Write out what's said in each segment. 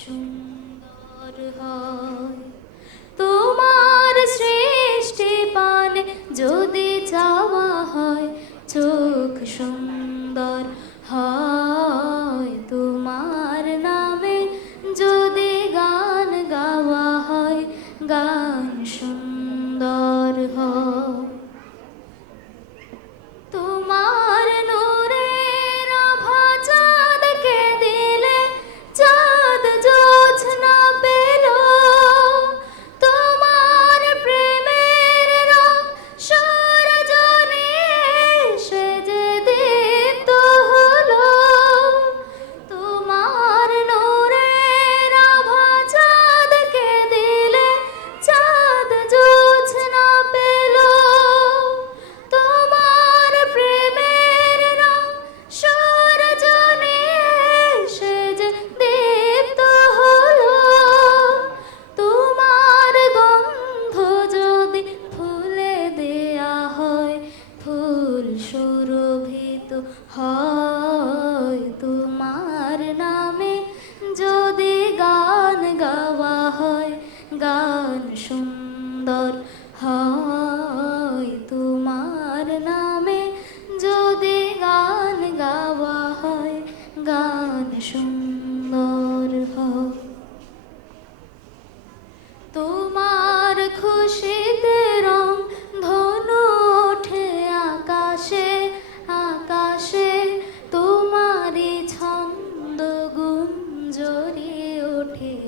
সুন্দর হয়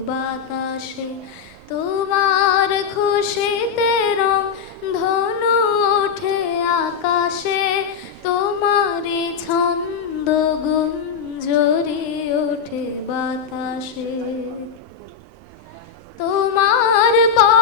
বাতাসে তোমার খুশিতে রং ধনু ওঠে আকাশে তোমারই ছন্দ গুঞ্জরি ওঠে বাতাসে। তোমার পা